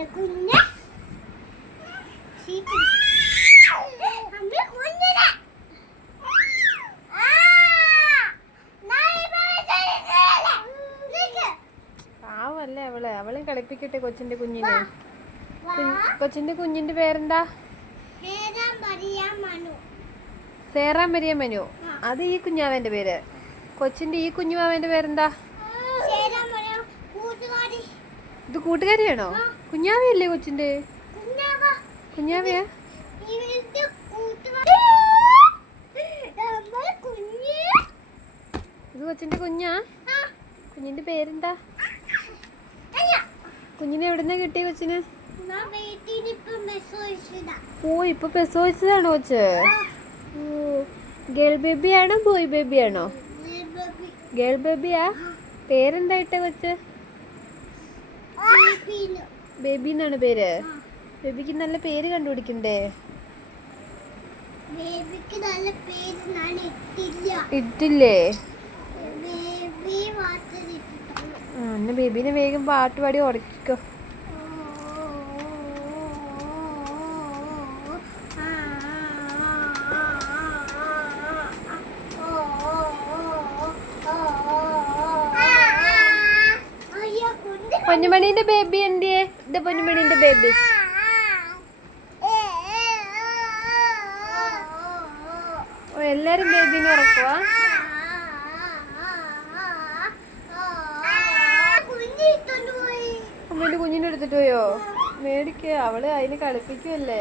കുഞ്ഞ്. പോയി നിക്ക്. പാവല്ലേ അവൾ. അവളെ കളിപ്പിക്കട്ടെ കൊച്ചിന്റെ കുഞ്ഞിനെ. കൊച്ചിന്റെ കുഞ്ഞിന്റെ പേരെന്താ? സേറാൻ മരിയ മനു. അത് ഈ കുഞ്ഞാവന്റെ പേര്. കൊച്ചിന്റെ ഈ കുഞ്ഞുമാവന്റെ പേരെന്താ? ഇത് കൂട്ടുകാരിയാണോ? കുഞ്ഞാവയല്ലേ കൊച്ചിന്റെ കുഞ്ഞാവ. കുഞ്ഞാവയാ? ഇത് കൊച്ചിന്റെ കുഞ്ഞാ? കുഞ്ഞിന്റെ പേരെന്താ? കുഞ്ഞിനെ എവിടുന്ന കിട്ടിയ കൊച്ചിന്? ഓ ഇപ്പൊ പ്രസവിച്ചതാണോ കൊച്ച്? ഓ ഗേൾ ബേബി ആണോ ബോയ് ബേബി. ആണോ ഗേൾ ബേബിയാ? പേരെന്താ ഇട്ട കൊച്ച്? ബേബി എന്നാണ് പേര് ബേബിക്ക് നല്ല പേര് കണ്ടുപിടിക്കണ്ടേ ബേബിക്ക് നല്ല പേര് ഞാൻ ഇട്ടില്ല ഇട്ടില്ലേ ബേബി ആ എന്നാ ബേബിനെ വേഗം പാട്ട് പാടി ഉറക്കിക്കോ പൊന്നുമണീന്റെ ബേബി എന്തിയേ ഇത് പൊന്നുമണിന്റെ ബേബി ഓ എല്ലാരും ബേബിനെ ഉറക്കുവാ. അമ്മേന്റെ കുഞ്ഞിനെ എടുത്തിട്ട് പോയോ? മേടിക്ക അവൾ അതിന് കളിപ്പിക്കുമല്ലേ.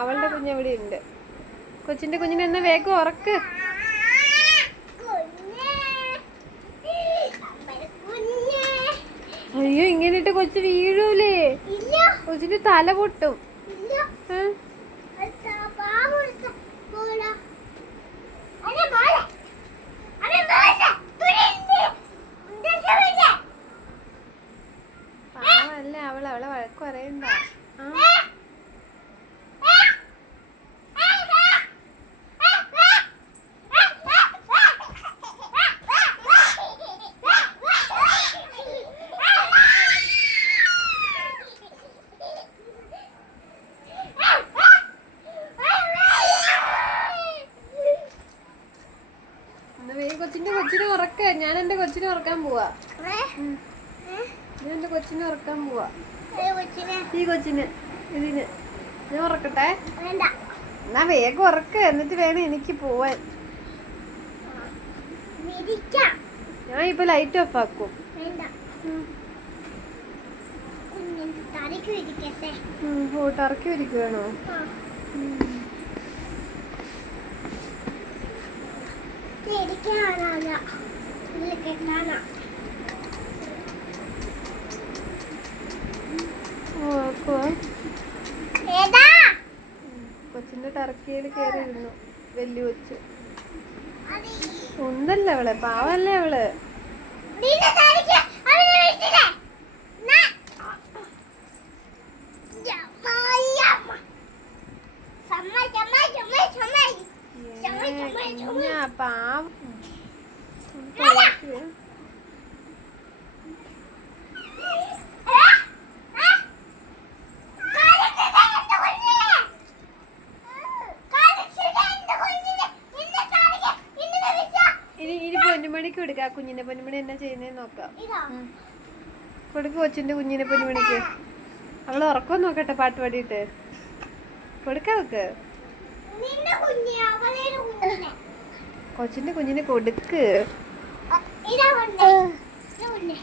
അവളുടെ കുഞ്ഞ് അവിടെ ഉണ്ട്. കൊച്ചിന്റെ കുഞ്ഞിനെ എന്നാ വേഗം ഉറക്ക്. അയ്യോ ഇങ്ങനെ ഇട്ട് കൊച്ചു വീഴൂലേ? കൊച്ചിന്റെ തല പൊട്ടും. അവൾ? അവളെ വഴക്ക് പറയണ്ട. ആ? കൊച്ചിനെ ഉറക്ക. ഞാൻ എന്റെ കൊച്ചിനെ ഉറക്കാൻ പോവാ. ഞാൻ എന്റെ കൊച്ചിനെ ഉറക്കാൻ പോവാ. ഈ കൊച്ചിന് ഇതിന്. ഞാൻ ഉറക്കട്ടെ? എന്നാ വേഗം ഉറക്ക. എന്നിട്ട് വേണം എനിക്ക് പോവാൻ. ഞാൻ ഇപ്പൊ ലൈറ്റ് ഓഫ് ആക്കും. ഓ ടർക്കി ഇരിക്കുവാണോ കൊച്ചിന്റെ ടർക്കിയിൽ കേറി ഇരുന്നു. വലിയ കൊച്ച്. ഒന്നല്ലേ അവളെ? പാവല്ലേ അവൾ? പാവം. പൊന്നുമണിക്ക് കൊടുക്ക. കുഞ്ഞിനെ പൊന്നുമണി എന്നാ ചെയ്യുന്നേന്ന് നോക്കാം. കൊടുക്ക് കൊച്ചിന്റെ കുഞ്ഞിനെ പൊന്നുമണിക്ക്. അവൾ ഉറക്കം നോക്കട്ടെ പാട്ട് പാടിയിട്ട്. കൊടുക്ക അവക്ക് നിന്റെ കുഞ്ഞ് അവളുടെ കുഞ്ഞിനെ കൊച്ചിന്റെ കുഞ്ഞിനെ കൊടുക്ക് ഇതാ കൊണ്ടേ ഇതാ കൊണ്ടേ